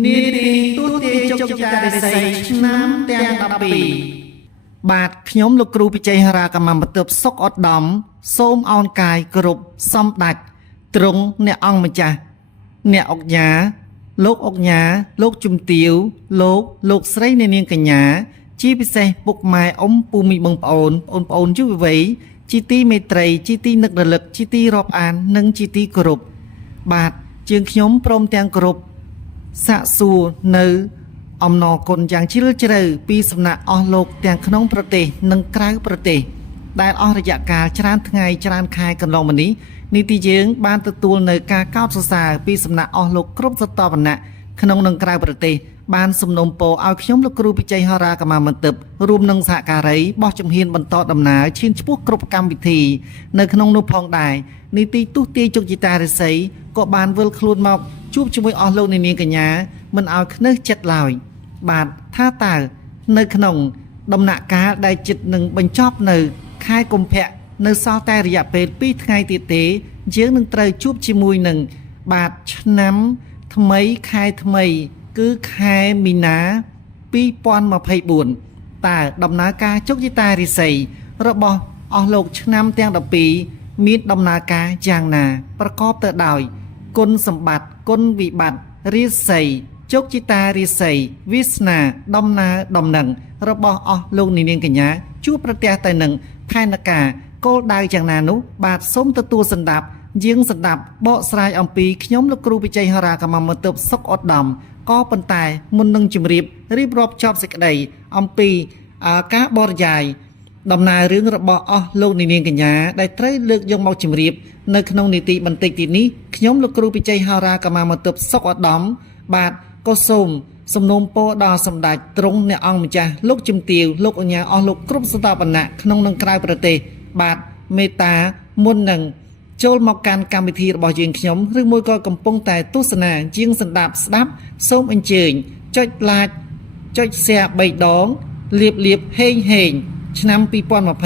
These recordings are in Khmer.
នីតិទូទាជោគជតារិស័យឆ្នាំទាំង12បាទខ្ញុំលោកគ្រូពិជ័យហារាកម្មបន្ទើបសុកអត់ដំសូមអោនកាយគ្រប់សំដាច់ទ្រង់អ្នកអង្គម្ចាស់អ្នកអុកញ៉ាលោកអុកញ៉ាលោកជំទាវលោកស្រីអ្នកនាងកញ្ញាជាពិសេសពុកម៉ែអ៊ំពូមីបងប្អូនយុវវ័យជាទីមេត្រីជាទីនឹករលឹកជាទីរាប់អាននិងជាទីគោរពបាទជាងខ្ញុំព្រមទាំងគោរពសាកសួរនៅអំណរគុណយ៉ាងជ្រាលជ្រៅពីសំណាក់អស់លោកទាំងក្នុងប្រទេសនិងក្រៅប្រទេសដែលអស់រយៈកាលច្រើនថ្ងៃច្រើនខែកន្លងមកនេះនីតិយើងបានទទួលនៅការកោតសរសើរពីសំណាក់អស់លោកគ្រប់សតវណ្ណៈក្នុងនិងក្រៅប្រទេសបានសំណូមពរឲ្យខ្ញុំលោកគ្រូពិជ័យហារាកម្មបន្ទើបរួមនឹងសហការីបោះជំហានបន្តដំណើរឈានឆ្ពោះគ្រប់កម្មវិធីនៅក្នុងនោះផងដែរនីតិទូទាជោគជតារិស័យក៏បានវិលខ្លួនមកជួបជាមួយអស់លោកនាងកញ្ញាមិនឲ្យខ្នើសចិត្តឡើយបាទថាតើនៅក្នុងដំណាក់កាលដែលចិត្តនឹងបញ្ចប់នៅខែកុម្ភៈនៅសល់តែរយៈពេល2ថ្ងៃទៀតទេយើងនឹងត្រូវជួបជាមួយនឹងបាទឆ្នាំថ្មីខែថ្មីគឺខែមីនា2024តើដំណើរការជោគជតារិស័យរបស់អស់លោកឆ្នាំទាំង12មានដំណើរការយ៉ាងណាប្រកបទៅដោយគុណសម្បត្តិគុណវិបត្តិរិស័យជោគជតារិស័យវាសនាដំណើរដំណឹងរបស់អស់លោកនាងកញ្ញាជួបប្រទះតែនឹងផែនការគោលដៅយ៉ាងណានោះបាទសូមទទួលសន្តាប់យើងសន្តាប់បកស្រាយអំពីខ្ញុំលោកគ្រូពិជ័យហារាកម្មបន្ទើបសុកអត់ដំក៏ប៉ុន្តែមុននឹងជម្រាបរៀបរាប់ចប់សេចក្តីអំពីការបរិយាយដំណើររឿងរបស់អស់លោកនាងកញ្ញាដែលត្រូវលើកយកមកជម្រាបនៅក្នុងនីតិបន្តិចទីនេះខ្ញុំលោកគ្រូពិជ័យហារាកម្មបន្ទើបសុកអត់ដំបាទក៏សូមសំណូមពរដល់សម្ដេចទ្រង់អ្នកអង្គម្ចាស់លោកជំទាវលោកអញ្ញាអស់លោកគ្រប់សតវណ្ណៈក្នុងនិងក្រៅប្រទេសបាទមេត្តាមុននឹងចូលមកកាន់កម្មវិធីរបស់យើងខ្ញុំឬមួយក៏កំពុងតែទស្សនាជាងសន្តាប់ស្ដាប់សូមអញ្ជើញចុច like ចុច share 3ដងលៀបហេងឆ្នាំ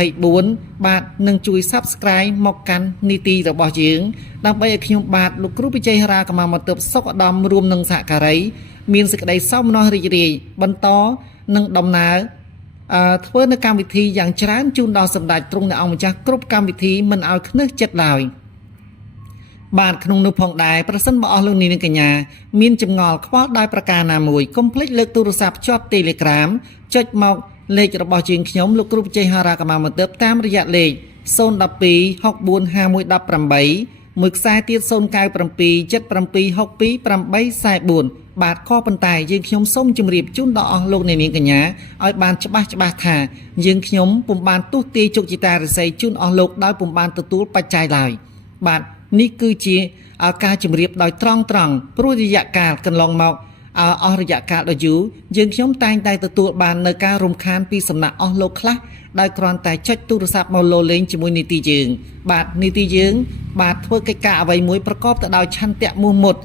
2024បាទនឹងជួយ Subscribe មកកាន់នីតិរបស់យើងដើម្បីឲ្យខ្ញុំបាទលោកគ្រូពិជ័យហារាកម្មបន្ទើបសុកឧត្តមរួមនឹងសហការីមានសេចក្តីសោមនស្សរីករាយបន្តនឹងដំណើរធ្វើនៅកម្មវិធីយ៉ាងច្រើនជូនដល់សម្ដេចទ្រង់អ្នកអង្គម្ចាស់គ្រប់កម្មវិធីមិនឲ្យខ្នើសចិត្តឡើយបាទក្នុងនោះផងដែរប្រសិនបើអស់លោកនាងកញ្ញាមានចម្ងល់ខ្វល់ដោយប្រការណាមួយកុំភ្លេចលើកទូរស័ព្ទជាប់ Telegram ចុចមកលេខរបស់យើងខ្ញុំលោកគ្រូពិជ័យហារាកម្មបន្ទើបតាមរយៈលេខ012 64 5118មួយខ្សែទៀត097 77 62 844បាទខប៉ុន្តែយើងខ្ញុំសូមជម្រាបជូនដល់អស់លោកអ្នកនាងកញ្ញាឲ្យបានច្បាស់ថាយើងខ្ញុំពុំបានទុះទាយជោគជតារិស័យជូនអស់លោកដោយពុំបានទទួលបច្ច័យឡើយបាទនេះគឺជាការជម្រាបដោយត្រង់ព្រោះរយៈកាលកន្លងមកអស់រយៈកាលដ៏យូរយើងខ្ញុំតែងតែទទួលបាននៅការរំខានពីសំណាក់អស់លោកខ្លះដោយគ្រាន់តែចុចទូរស័ព្ទមកលោលេងជាមួយនីតិយើងបាទនីតិយើងបាទធ្វើកិច្ចការអ្វីមួយប្រកបទៅដោយឆន្ទៈមោះមុត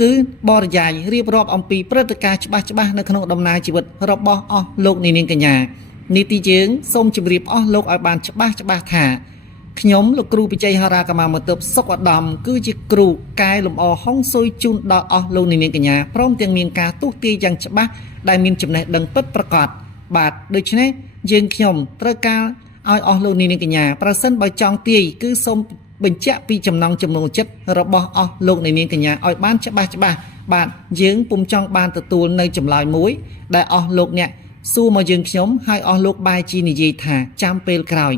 គឺបរិយាយរៀបរាប់អំពីព្រឹត្តិការណ៍ច្បាស់នៅក្នុងដំណើរជីវិតរបស់អស់លោកនាងកញ្ញានីតិយើងសូមជម្រាបអស់លោកឲ្យបានច្បាស់ថាខ្ញុំលោកគ្រូពិជ័យហារាកម្មបន្ទើបសុកឧត្តមគឺជាគ្រូកែលម្អហុងស៊ុយជូនដល់អស់លោកនាងកញ្ញាព្រមទាំងមានការទុះទាយយ៉ាងច្បាស់ដែលមានចំណេះដឹងពិតប្រាកដបាទដូច្នេះយើងខ្ញុំត្រូវការឲ្យអស់លោកនាងកញ្ញាប្រសិនបើចង់ទាយគឺសូមបញ្ជាក់ពីចំណង់ចំណូលចិត្តរបស់អស់លោកនាងកញ្ញាឲ្យបានច្បាស់បាទយើងពុំចង់បានទទួលនៅចម្លើយមួយដែលអស់លោកអ្នកសួរមកយើងខ្ញុំហើយអស់លោកបែរជានិយាយថាចាំពេលក្រោយ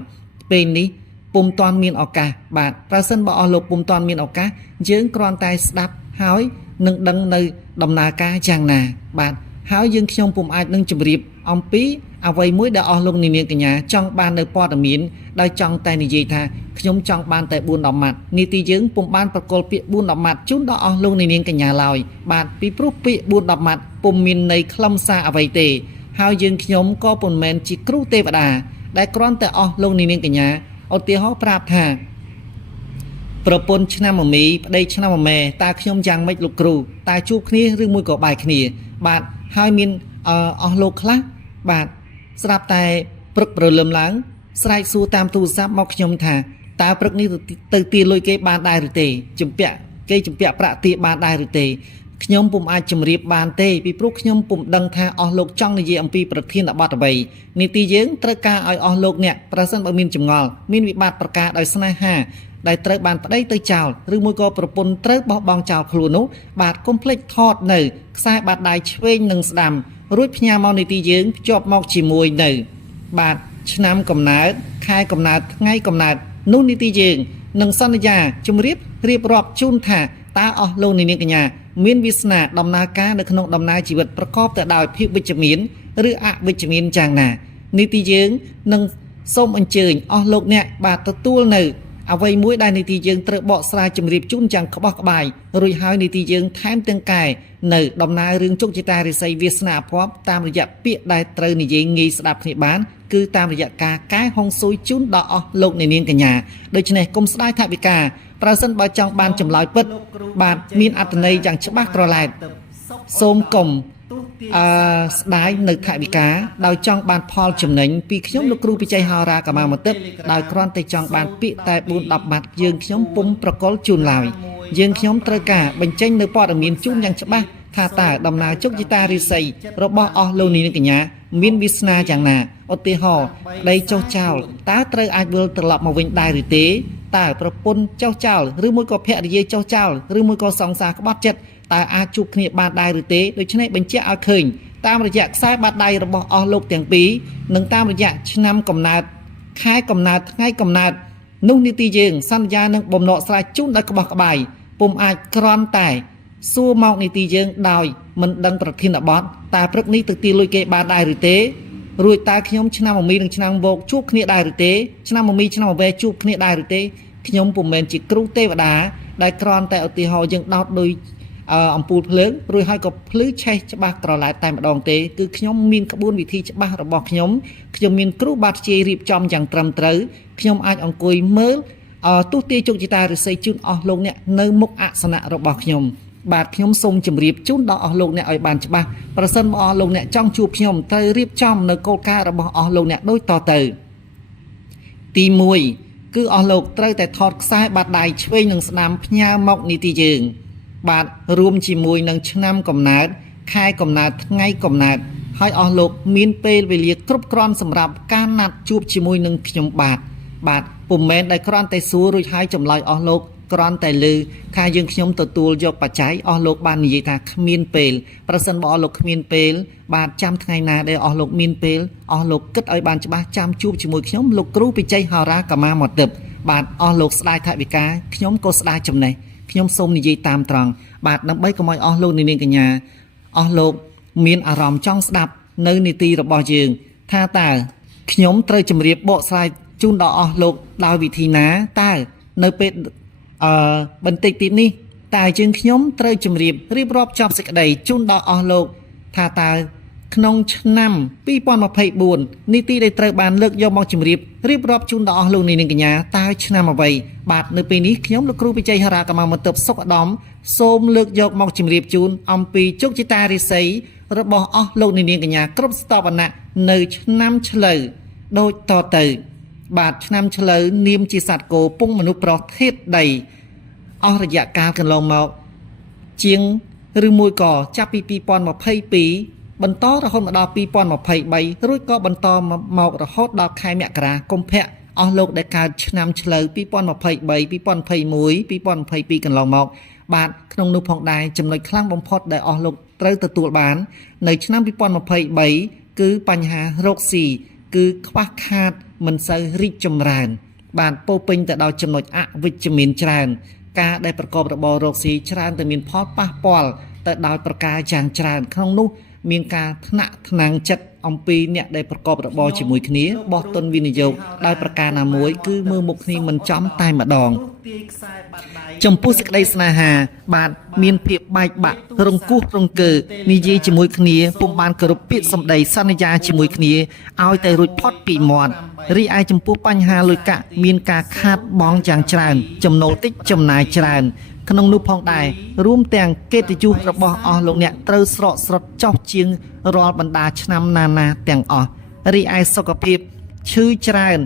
ពេលនេះពុំតាន់មានឱកាសបាទប្រសិនបើអស់លោកពុំតាន់មានឱកាសយើងគ្រាន់តែស្ដាប់ហើយនឹងដឹងនៅដំណើរការយ៉ាងណាបាទហើយយើងខ្ញុំពុំអាចនឹងជម្រាបអំពីអ្វីមួយដែលអស់លោកនាងកញ្ញាចង់បាននៅព័ត៌មានដោយចង់តែនិយាយថាខ្ញុំចង់បានតែ4-10ម៉ាត់នីតិយើងពុំបានប្រកល់ពាក្យ4-10ម៉ាត់ជូនដល់អស់លោកនាងកញ្ញាឡើយបាទពីព្រោះពាក្យ4-10ម៉ាត់ពុំមានន័យខ្លឹមសារអ្វីទេហើយយើងខ្ញុំក៏ពុំមែនជាគ្រូទេវតាដែលគ្រាន់តែអស់លោកនាងកញ្ញាឧទាហរណ៍ប្រាប់ថាប្រពន្ធឆ្នាំមមីប្តីឆ្នាំមម៉ែតើខ្ញុំយ៉ាងម៉េចលោកគ្រូតើជួបគ្នាឬមួយក៏បែកគ្នាបាទហើយមានអស់លោកខ្លះបាទស្រាប់តែព្រឹកព្រលឹមឡើងស្រែកសួរតាមទូរស័ព្ទមកខ្ញុំថាតើព្រឹកនេះទៅទាលុយគេបានដែរឬទេជំពាក់ប្រាក់ទាបានដែរឬទេ ខ្ញុំពុំអាចជម្រាបបានទេពីព្រោះខ្ញុំពុំដឹងថាអស់លោកចង់និយាយអំពីប្រធានបទអ្វីនីតិយើងត្រូវការឲ្យអស់លោកអ្នកប្រសិនបើមានចម្ងល់មានវិបត្តិប្រការដោយស្នេហាដែលត្រូវបានប្តីទៅចោលឬមួយក៏ប្រពន្ធត្រូវបោះបង់ចោលខ្លួននោះបាទកុំភ្លេចថតនៅខ្សែបាតដៃឆ្វេងនិងស្ដាំរួចផ្ញើមកនីតិយើងភ្ជាប់មកជាមួយនៅបាទឆ្នាំកំណើតខែកំណើតថ្ងៃកំណើតនោះនីតិយើងនឹងសន្យាជម្រាបរៀបរាប់ជូនថាតើអស់លោកនាងកញ្ញាមានវាសនាដំណើរការនៅក្នុងដំណើរជីវិតប្រកបទៅដោយភាពវិជ្ជមានឬអវិជ្ជមានយ៉ាងណានីតិយើងនឹងសូមអញ្ជើញអស់លោកអ្នកបាទទទួលនៅអ្វីមួយដែលនីតិយើងត្រូវបកស្រាយជម្រាបជូនយ៉ាងក្បោះក្បាយរួចហើយនីតិយើងថែមទាំងកែនៅដំណើររឿងជោគជតារិស័យវាសនាអភ័ព្វតាមរយៈពាក្យដែលត្រូវនិយាយងាយស្ដាប់គ្នាបានគឺតាមរយៈការកែហុងស៊ុយជូនដល់អស់លោកនាងកញ្ញាដូច្នេះគុំស្ដាយថវិកាប្រសិនបើចង់បានចម្លើយពិតបាទមានអត្ថន័យយ៉ាងច្បាស់ក្រឡែតសូមកុំស្ដាយនៅថវិកាដោយចង់បានផលចំណេញពីខ្ញុំលោកគ្រូពិជ័យហោរាកម្មាមតិបដោយគ្រាន់តែចង់បានពាក្យតែ4-10ម៉ាត់យើងខ្ញុំពុំប្រកល់ជូនឡើយយើងខ្ញុំត្រូវការបញ្ចេញនៅព័ត៌មានជូនយ៉ាងច្បាស់ថាតើដំណើរជោគជតារិស័យរបស់អស់លោកនាងកញ្ញាមានវាសនាយ៉ាងណាឧទាហរណ៍ប្តីចុះចោលតើត្រូវអាចវិលត្រឡប់មកវិញដែរឬទេតើប្រពន្ធចុះចោលឬមួយក៏ភរិយាចុះចោលឬមួយក៏សង្សារក្បត់ចិត្តតើអាចជួបគ្នាបានដែរឬទេដូច្នេះបញ្ជាក់ឲ្យឃើញតាមរយៈខ្សែបាតដៃរបស់អស់លោកទាំងពីរនិងតាមរយៈឆ្នាំកំណើតខែកំណើតថ្ងៃកំណើតនោះនីតិយើងសន្យានឹងបំណកស្រាយជូនដោយក្បោះក្បាយពុំអាចគ្រាន់តែសួរមកនីតិយើងដោយមិនដឹងប្រធានបទតើព្រឹកនេះទៅទីលុយគេបានដែរឬទេរួចតើខ្ញុំឆ្នាំមមីនិងឆ្នាំវោកជួបគ្នាដែរឬទេឆ្នាំមមីឆ្នាំវែជួបគ្នាដែរឬទេខ្ញុំពុំមែនជាគ្រូទេវតាដែលគ្រាន់តែឧទាហរណ៍យើងដោតដោយអំពូលភ្លើងរួចហើយក៏ភ្លឺឆេះច្បាស់ក្រឡែតតែម្ដងទេគឺខ្ញុំមានក្បួនវិធីច្បាស់របស់ខ្ញុំមានគ្រូបាត់ជារៀបចំយ៉ាងត្រឹមត្រូវខ្ញុំអាចអង្គុយមើលទស្សទាយជោគជតារិស័យជូនអស់លោកអ្នកនៅមុខអាសនៈរបស់ខ្ញុំបាទខ្ញុំសូមជម្រាបជូនដល់អស់លោកអ្នកឲ្យបានច្បាស់ប្រសិនបើអស់លោកអ្នកចង់ជួបខ្ញុំត្រូវរៀបចំនៅគោលការណ៍របស់អស់លោកអ្នកដូចតទៅទី1គឺអស់លោកត្រូវតែថតខ្សែបាតដៃឆ្វេងនិងស្ដាំផ្ញើមកនីតិយើងបាទរួមជាមួយនឹងឆ្នាំកំណើតខែកំណើតថ្ងៃកំណើតហើយអស់លោកមានពេលវេលាគ្រប់គ្រាន់សម្រាប់ការណាត់ជួបជាមួយនឹងខ្ញុំបាទពុំមែនដែលគ្រាន់តែសួររួចហើយចម្លើយអស់លោកគ្រាន់តែលើថាយើងខ្ញុំទទួលយកបច្ច័យអស់លោកបាននិយាយថាគ្មានពេលប្រសិនបើអស់លោកគ្មានពេលបាទចាំថ្ងៃណាដែលអស់លោកមានពេលអស់លោកគិតឲ្យបានច្បាស់ចាំជួបជាមួយខ្ញុំលោកគ្រូពិជ័យហោរាកម្មាមតិបបាទអស់លោកស្ដាយថវិកាខ្ញុំក៏ស្ដាយចំណេះខ្ញុំសូមនិយាយតាមត្រង់បាទដើម្បីកុំឲ្យអស់លោកនាងកញ្ញាអស់លោកមានអារម្មណ៍ចង់ស្ដាប់នៅនីតិរបស់យើងថាតើខ្ញុំត្រូវជម្រាបបកស្រាយជូនដល់អស់លោកដោយវិធីណាតើនៅពេលបន្តិចទៀតនេះតើយើងខ្ញុំត្រូវជម្រាបរៀបរាប់ចប់សេចក្តីជូនដល់អស់លោកថាតើក្នុងឆ្នាំ2024នីតិដែលត្រូវបានលើកយកមកជម្រាបរៀបរាប់ជូនដល់អស់លោកនាងកញ្ញាតើឆ្នាំអ្វីបាទនៅពេលនេះខ្ញុំលោកគ្រូវិជ័យហរាកម្មាមតិបសុខឧត្តមសូមលើកយកមកជម្រាបជូនអំពីជោគជតារិស័យរបស់អស់លោកនាងកញ្ញាគ្រប់ស្ថាបណៈនៅឆ្នាំឆ្លូវដូចតទៅបាទឆ្នាំឆ្លូវនាមជាសត្វគោពងមនុស្សប្រុសធាតុដីអស់រយៈកាលកន្លងមកជាងឬមួយក៏ចាប់ពី2022បន្តរហូតមកដល់2023រួចក៏បន្តមករហូតដល់ខែមករាកុម្ភៈអស់លោកដែលកើតឆ្នាំឆ្លូវ2023 2021 2022កន្លងមកបាទក្នុងនោះផងដែរចំណុចខ្លាំងបំផុតដែលអស់លោកត្រូវទទួលបាននៅឆ្នាំ2023គឺបញ្ហារោគស៊ីគឺខ្វះខាតមិនសូវរីកចម្រើនបានពោពេញទៅដោយចំណុចអវិជ្ជមានច្រើនការដែលប្រកបរបររកស៊ីច្រើនតែមានផលប៉ះពាល់ទៅដោយប្រការយ៉ាងច្រើនក្នុងនោះមានការថ្នាក់ថ្នាំងចិត្តអំពីអ្នកដែលប្រកបរបរជាមួយគ្នាបោះទុនវិនិយោគដោយប្រការណាមួយគឺមើលមុខគ្នាមិនចំតែម្ដងចំពោះសេចក្តីស្នេហាបាទមានភាពបែកបាក់រង្គោះរង្គើនិយាយជាមួយគ្នាពុំបានគោរពពាក្យសម្ដីសន្យាជាមួយគ្នាឲ្យតែរួចផុតពីមាត់រីឯចំពោះបញ្ហាលុយកាក់មានការខាតបង់យ៉ាងច្រើនចំណូលតិចចំណាយច្រើនក្នុងនោះផងដែររួមទាំងកិត្តិយសរបស់អស់លោកអ្នកត្រូវស្រកស្រត់ចោះជាងរាល់បណ្ដាឆ្នាំណាទាំងអស់រីឯសុខភាពឈឺច្រើន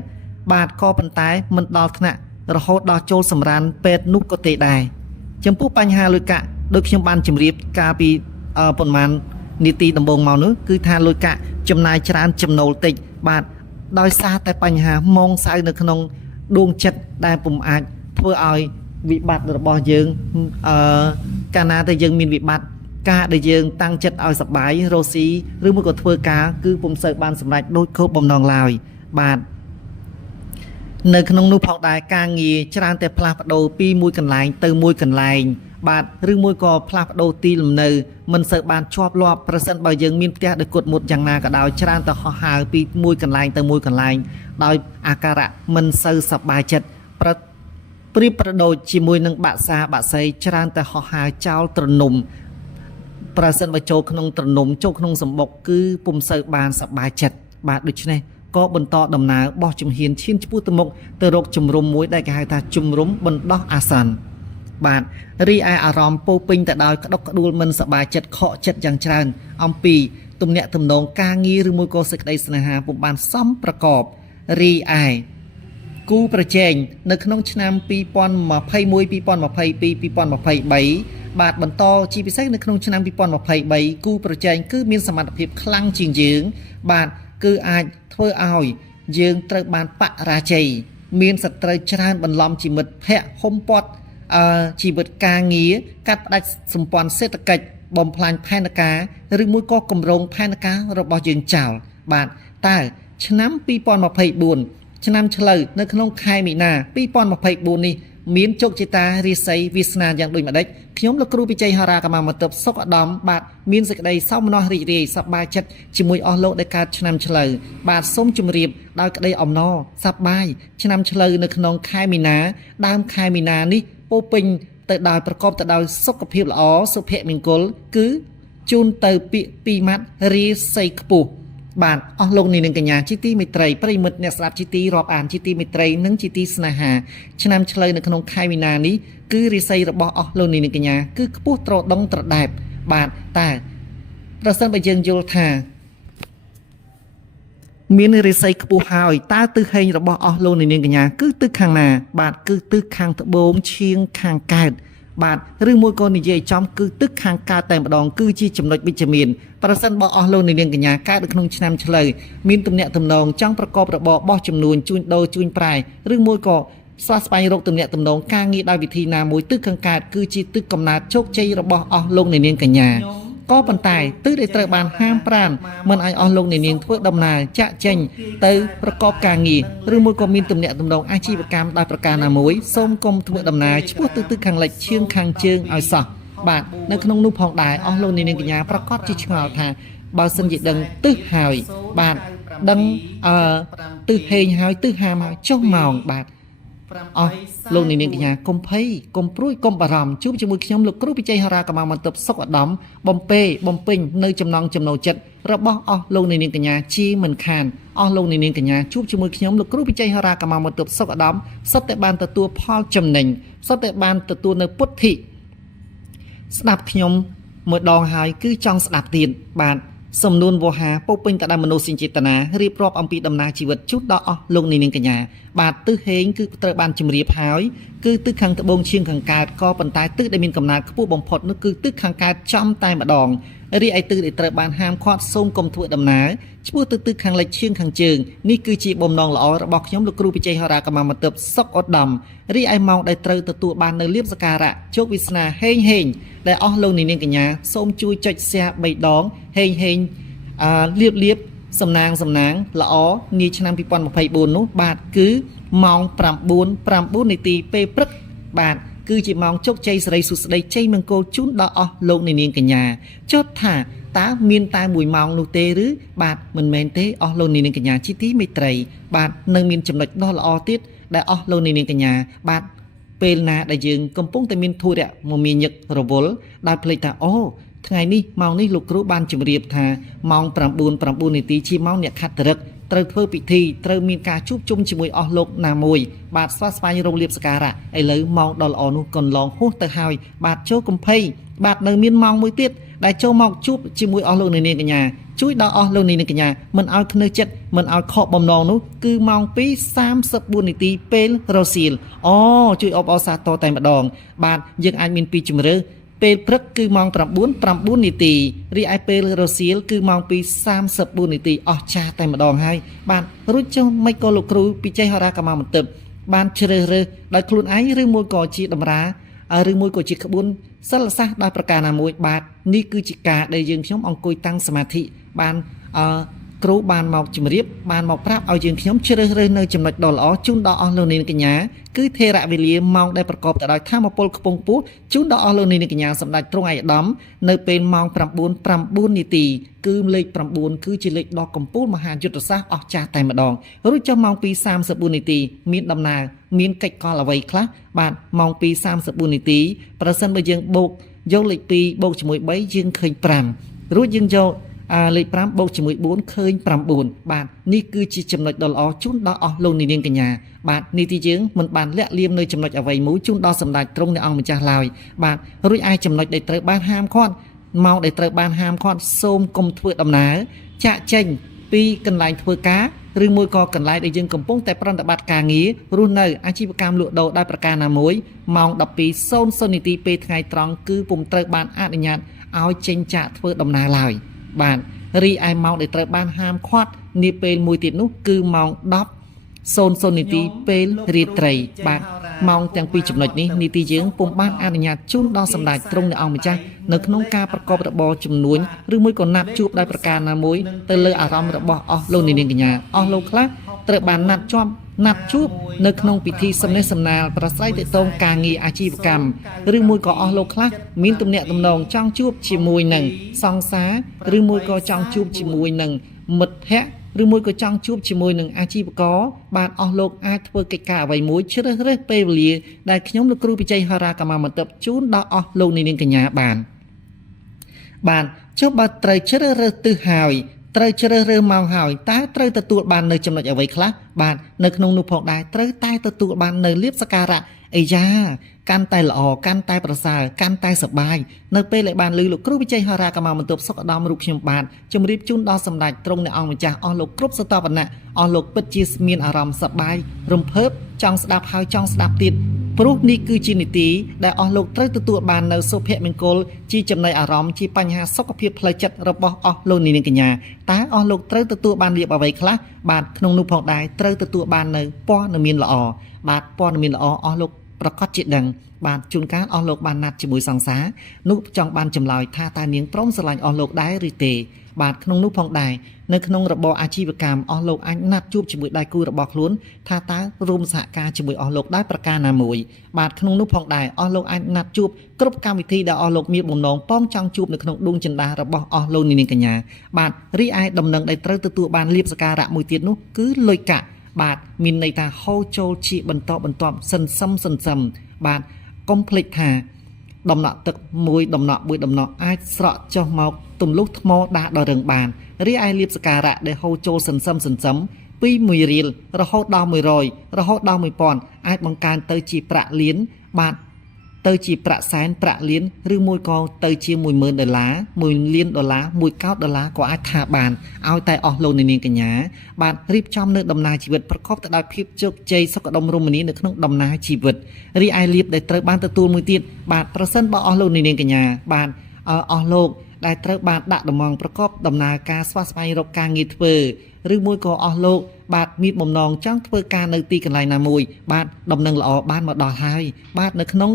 បាទក៏ប៉ុន្តែមិនដល់ថ្នាក់រហូតដល់ចូលសម្រានពេទ្យនោះក៏ទេដែរចំពោះបញ្ហាលុយកាក់ ដូចខ្ញុំបានជម្រាបការពីប៉ុន្មាននីតិដំបូងមកនោះគឺថាលុយកាក់ចំណាយច្រើនចំណូលតិចបាទដោយសារតែបញ្ហាម៉ងសៅនៅក្នុងដួងចិត្តដែលពុំអាចធ្វើឲ្យវិបត្តិរបស់យើងកាលណាតែយើងមានវិបត្តិការដែលយើងតាំងចិត្តឲ្យសប្បាយរស់ស៊ីឬមួយក៏ធ្វើការគឺពុំសូវបានសម្រេចដូចគោលបំណងឡើយបាទនៅក្នុងនោះផងដែរការងារច្រើនតែផ្លាស់ប្ដូរពីមួយកន្លែងទៅមួយកន្លែងបាទឬមួយក៏ផ្លាស់ប្ដូរទីលំនៅមិនសូវបានជាប់លាប់ប្រសិនបើយើងមានផ្ទះដោយគត់មុតយ៉ាងណាក៏ដោយច្រើនតែហោះហើរពីមួយកន្លែងទៅមួយកន្លែងដោយអាការៈមិនសូវសប្បាយចិត្តប្រៀបប្រដូចជាមួយនឹងបាក់សីច្រើនតែហោះហើរចោលទ្រនំប្រសិនបើចូលក្នុងទ្រនំចូលក្នុងសម្បុកគឺពុំសូវបានសប្បាយចិត្តបាទដូច្នេះក៏បន្តដំណើរបោះជំហានឈានឆ្ពោះទៅមុខទៅរកជំរុំមួយដែលគេហៅថាជំរុំបណ្ដោះអាសន្នបាទរីឯអារម្មណ៍ពោពេញទៅដោយក្តុកក្តួលមិនសប្បាយចិត្តខកចិត្តយ៉ាងច្រើនអំពីទំនាក់ទំនងការងារឬមួយក៏សេចក្តីស្នេហាពុំបានសមប្រកបរីឯគូប្រជែងនៅក្នុងឆ្នាំ2021 2022 2023បាទបន្តជាពិសេសនៅក្នុងឆ្នាំ2023គូប្រជែងគឺមានសមត្ថភាពខ្លាំងជាងយើងបាទគឺអាចធ្វើឲ្យយើងត្រូវបានបរាជ័យមានសត្រូវច្រើនបន្លំជាមិត្តភ័ក្តិហុំព័ទ្ធជីវិតការងារកាត់ផ្ដាច់សម្ព័ន្ធសេដ្ឋកិច្ចបំផ្លាញផែនការឬមួយក៏គម្រោងផែនការរបស់យើងចោលបាទតើឆ្នាំ2024ឆ្នាំឆ្លូវនៅក្នុងខែមីនា2024នេះមានជោគជតារាសីវាសនាយ៉ាងដូចម្ដេចខ្ញុំលោកគ្រូពិជ័យហោរាកម្មាមន្ទិបសុខឧត្តមបាទមានសេចក្តីសោមនស្សរីករាយសប្បាយចិត្តជាមួយអស់លោកដែលកើតឆ្នាំឆ្លូវបាទសូមជម្រាបដោយក្តីអំណរសប្បាយឆ្នាំឆ្លូវនៅក្នុងខែមីនាដើមខែមីនានេះពោពេញទៅដោយប្រកបទៅដោយសុខភាពល្អសុភមង្គលគឺជូនទៅពាក្យពីរម៉ាត់រាសីខ្ពស់បាទអស់លោកនាងកញ្ញាជាទីមេត្រីប្រិមិត្តអ្នកស្ដាប់ជាទីរាប់អានជាទីមេត្រីនិងជាទីស្នេហាឆ្នាំឆ្លូវនៅក្នុងខែមីនានេះគឺរាសីរបស់អស់លោកនាងកញ្ញាគឺខ្ពស់ត្រដងត្រដែបបាទតែប្រសិនបើយើងយល់ថាមានរាសីខ្ពស់ហើយតើទិសហេងរបស់អស់លោកនាងកញ្ញាគឺទិសខាងណាបាទគឺទិសខាងត្បូងឈៀងខាងកើតបាទឬមួយក៏និយាយចំគឺទិសខាងកើតតែម្ដងគឺជាចំណុចវិជ្ជមានប្រសិនបើអស់លោកនាងកញ្ញាកើតនៅក្នុងឆ្នាំឆ្លូវមានទំនាក់ទំនងចង់ប្រកបរបរបោះចំនួនជួញដូរជួញប្រែឬមួយក៏ស្វះស្វែងរកទំនាក់ទំនងការងារដោយវិធីណាមួយទិសខាងកើតគឺជាទិសកំណើតជោគជ័យរបស់អស់លោកនាងកញ្ញាក៏ប៉ុន្តែទិសដែលត្រូវបានហាមប្រាមមិនឲ្យអស់លោកនាងធ្វើដំណើរចាក់ចេញទៅប្រកបការងារឬមួយក៏មានទំនាក់ទំនងអាជីវកម្មដោយប្រការណាមួយសូមកុំធ្វើដំណើរឆ្ពោះទៅទិសខាងលិចឈៀងខាងជើងឲ្យសោះបាទនៅក្នុងនោះផងដែរអស់លោកនាងកញ្ញាប្រកាសជាឆ្ងល់ថាបើសិនជាដឹងទិសហើយបាទដឹងទិសហេងហើយទិសហាមហើយចុះម៉ោងបាទអស់លោកនាងកញ្ញាកុំភ័យកុំព្រួយកុំបារម្ភជួបជាមួយខ្ញុំលោកគ្រូពិជ័យហោរាកម្មាមន្ទិបសុខឧត្តមបំពេញនៅចំណងចំណូលចិត្តរបស់អស់លោកនាងកញ្ញាជាមិនខានអស់លោកនាងកញ្ញាជួបជាមួយខ្ញុំលោកគ្រូពិជ័យហោរាកម្មាមន្ទិបសុខឧត្តមសុទ្ធតែបានទទួលផលចំណេញសុទ្ធតែបានទទួលនៅពុទ្ធិស្ដាប់ខ្ញុំមួយដងហើយគឺចង់ស្ដាប់ទៀតបាទសំនួនវោហាពោពេញទៅដោយមនោសញ្ចេតនារៀបរាប់អំពីដំណើរជីវិតជូនដល់អស់លោកនាងកញ្ញាបាទទិសហេងគឺត្រូវបានជម្រាបហើយគឺទិសខាងត្បូងឈៀងខាងកើតក៏ប៉ុន្តែទិសដែលមានកំណើតខ្ពស់បំផុតនោះគឺទិសខាងកើតចំតែម្ដងរីឯទិសដែលត្រូវបានហាមឃាត់សូមកុំធ្វើដំណើរឆ្ពោះទៅទិសខាងលិចឈៀងខាងជើងនេះគឺជាបំណងល្អរបស់ខ្ញុំលោកគ្រូពិជ័យហោរាកម្មាមន្ទិបសុខឧត្តមរីឯម៉ោងដែលត្រូវទទួលបាននៅលៀបសក្ការៈជោគវាសនាហេងដែលអស់លោកនាងកញ្ញាសូមជួយចុច share 3 ដងហេងលៀបសំណាងល្អនាឆ្នាំ2024នោះបាទគឺម៉ោង9:09នាទីពេលព្រឹកបាទគឺជាម៉ោងជោគជ័យសេរីសុស្ដីជ័យមង្គលជូនដល់អស់លោកនាងកញ្ញាចុះថាតើមានតែ1ម៉ោងនោះទេឬបាទមិនមែនទេអស់លោកនាងកញ្ញាជាទីមេត្រីបាទនៅមានចំណុចដ៏ល្អទៀតដែលអស់លោកនាងកញ្ញាបាទពេលណាដែលយើងកំពុងតែមានធុរៈមមាញឹករវល់ដោយភ្លេចថាអូថ្ងៃនេះម៉ោងនេះលោកគ្រូបានជម្រាបថាម៉ោង9:09នាទីជាម៉ោងអ្នកខត្តរឹកត្រូវធ្វើពិធីត្រូវមានការជួបជុំជាមួយអស់លោកណាមួយបាទស្វាស្វែងរកលៀបសក្ការៈឥឡូវម៉ោងដ៏ល្អនោះកន្លងហួសទៅហើយបាទចូលកំភៃបាទនៅមានម៉ោងមួយទៀតដែលចូលមកជួបជាមួយអស់លោកនាងកញ្ញាជួយដល់អស់លោកនាងកញ្ញាមិនឲ្យខ្នើចិត្តមិនឲ្យខកបំណងនោះគឺម៉ោង2:34នាទីពេលរសៀលអូជួយអបអរសាទរតែម្ដងបាទយើងអាចមានពីជំរឿ ពេលព្រឹកគឺម៉ោង9 នាទីរីឯពេលរសៀលគឺម៉ោង2:34 នាទីអស់ចាស់តែម្ដងហើយបាទរួចចុះមិនក៏លោកគ្រូពិជ័យហោរាកម្មបន្ទិបបានជ្រើសរើសដោយខ្លួនឯងឬមួយក៏ជាតម្រាឬមួយក៏ជាក្បួនសិលសាស្ត្រដោយប្រការណាមួយបាទនេះគឺជាការដែលយើងខ្ញុំអង្គុយតាំងសមាធិបានគ្រូបានមកជម្រាបបានមកប្រាប់ឲ្យយើងខ្ញុំជ្រើសរើសនៅចំណុចដ៏ល្អជូនដល់អស់លោកនាងកញ្ញាគឺថេរវេលាម៉ោងដែលប្រកបទៅដោយធម៌ពលខ្ពង់ខ្ពស់ជូនដល់អស់លោកនាងកញ្ញាសម្ដេចទ្រង់ឯកឧត្តមនៅពេលម៉ោង9:09 នាទីគឺលេខ9គឺជាលេខដ៏កំពូលមហាយុទ្ធសាស្ត្រអស្ចារ្យតែម្ដងរួចចុះម៉ោង2:34 នាទីមានដំណើរមានកិច្ចកលអ្វីខ្លះបាទម៉ោង2:34 នាទីប្រសិនបើយើងបូកយកលេខ2បូកជាមួយ3យើងឃើញ5រួចយើងយកលេខ5បូកជាមួយ4ឃើញ9បាទនេះគឺជាចំណុចដ៏ល្អជូនដល់អស់លោកនាងកញ្ញាបាទនេះទីយើងមិនបានលាក់លៀមនៅចំណុចអ្វីមួយជូនដល់សម្ដេចទ្រង់នៃអង្គម្ចាស់ឡើយបាទរួចឯចំណុចដែលត្រូវបានហាមឃាត់ម៉ោងដែលត្រូវបានហាមឃាត់សូមកុំធ្វើដំណើរចាក់ចេញពីកន្លែងធ្វើការឬមួយក៏កន្លែងដែលយើងកំពុងតែប្រតិបត្តិការងាររស់នៅអាជីវកម្មលក់ដូរដោយប្រការណាមួយម៉ោង12:00 នាទីពេលថ្ងៃត្រង់គឺពុំត្រូវបានអនុញ្ញាតឲ្យចេញចាក់ធ្វើដំណើរឡើយបាទរីឯម៉ោងដែលត្រូវបានហាមឃាត់នាពេលមួយទៀតនោះគឺម៉ោង10:00 នាទីពេលរាត្រីបាទម៉ោងទាំងពីរចំណុចនេះនីតិយើងពុំបានអនុញ្ញាតជូនដល់សម្ដេចទ្រង់នៃអង្គម្ចាស់នៅក្នុងការប្រកបរបរជំនួញឬមួយក៏ណាត់ជួបដោយប្រការណាមួយទៅលើអារម្មណ៍របស់អស់លោកនាងកញ្ញាអស់លោកខ្លះត្រូវបានណាត់ជួបនៅក្នុងពិធីសំណេះសំណាលប្រស្រ័យទាក់ទងការងារអាជីវកម្មឬមួយក៏អស់លោកខ្លះមានទំនាក់ទំនងចង់ជួបជាមួយនឹងសង្សារឬមួយក៏ចង់ជួបជាមួយនឹងមិត្តភ័ក្តិឬមួយក៏ចង់ជួបជាមួយនឹងអាជីវករបានអស់លោកអាចធ្វើកិច្ចការអ្វីមួយជ្រើសរើសពេលវេលាដែលខ្ញុំលោកគ្រូពិជ័យហោរាកម្មបន្ទិបជូនដល់អស់លោកនាងកញ្ញាបានចុះបើត្រូវជ្រើសរើសទិសហើយត្រូវជ្រើសរើសម៉ោងហើយតើត្រូវទទួលបាននៅចំណុចអ្វីខ្លះបាទនៅក្នុងនោះផងដែរត្រូវតែទទួលបាននៅលៀបសក្ការៈអីយ៉ាកាន់តែល្អកាន់តែប្រសើរកាន់តែសប្បាយនៅពេលដែលបានលើលោកគ្រូវិជ័យហោរាកម្មបន្ទប់សុខឧត្តមរូបខ្ញុំបាទជម្រាបជូនដល់សម្ដេចទ្រង់នៃអង្គម្ចាស់អស់លោកគ្រប់សតវណ្ណៈអស់លោកពិតជាមានអារម្មណ៍សប្បាយរំភើបចង់ស្ដាប់ហើយចង់ស្ដាប់ទៀតព្រោះនេះគឺជានីតិដែលអស់លោកត្រូវទទួលបាននៅសុភមង្គលជាចំណីអារម្មណ៍ជាបញ្ហាសុខភាពផ្លូវចិត្តរបស់អស់លោកនាងកញ្ញាតើអស់លោកត្រូវទទួលបានរៀបអ្វីខ្លះបាទក្នុងនោះផងដែរត្រូវទទួលបាននៅព័ត៌មានល្អបាទព័ត៌មានល្អអស់លោកប្រកាសជាដឹងបាទជួនកាលអស់លោកបានណាត់ជាមួយសង្សារនោះចង់បានចម្លើយថាតើនាងព្រមស្រឡាញ់អស់លោកដែរឬទេបាទក្នុងនោះផងដែរនៅក្នុងរបបអាជីវកម្មអស់លោកអាចណាត់ជួបជាមួយដៃគូរបស់ខ្លួនថាតើរួមសហការជាមួយអស់លោកដែរប្រការណាមួយបាទក្នុងនោះផងដែរអស់លោកអាចណាត់ជួបគ្រប់កម្មវិធីដែលអស់លោកមានបំណងប៉ងចង់ជួបនៅក្នុងដួងចិន្តារបស់អស់លោកនាងកញ្ញាបាទរីឯដំណឹងដែលត្រូវទទួលបានលៀបសក្ការៈមួយទៀតនោះគឺលុយកាក់បាទមានន័យថាហូរចូលជាបន្តបន្ទាប់សន្សឹមបាទកុំភ្លេចថាដំណក់ទឹកមួយដំណក់អាចស្រក់ចុះមកទម្លុះថ្មដាស់ដល់រឹងបានរីឯលៀបសក្ការៈដែលហូរចូលសន្សឹមពី1រៀលរហូតដល់100រហូតដល់1000អាចបង្កើនទៅជាប្រាក់លានបាទទៅជាប្រាក់សែនប្រាក់លានឬមួយក៏ទៅជា$10000 $1 លាន$1កោត$ក៏អាចថាបានឲ្យតែអស់លោកនាងកញ្ញាបាទរៀបចំនៅដំណើរជីវិតប្រកបទៅដោយភាពជោគជ័យសុខដុមរមនានៅក្នុងដំណើរជីវិតរីឯលៀបដែលត្រូវបានទទួលមួយទៀតបាទប្រសិនបើអស់លោកនាងកញ្ញាបាទអស់លោកដែលត្រូវបានដាក់ដំងប្រកបដំណើរការស្វាស្វែងរកការងារធ្វើឬមួយក៏អស់លោកបាទមានបំណងចង់ធ្វើការនៅទីកន្លែងណាមួយបាទដំណឹងល្អបានមកដល់ហើយបាទនៅក្នុង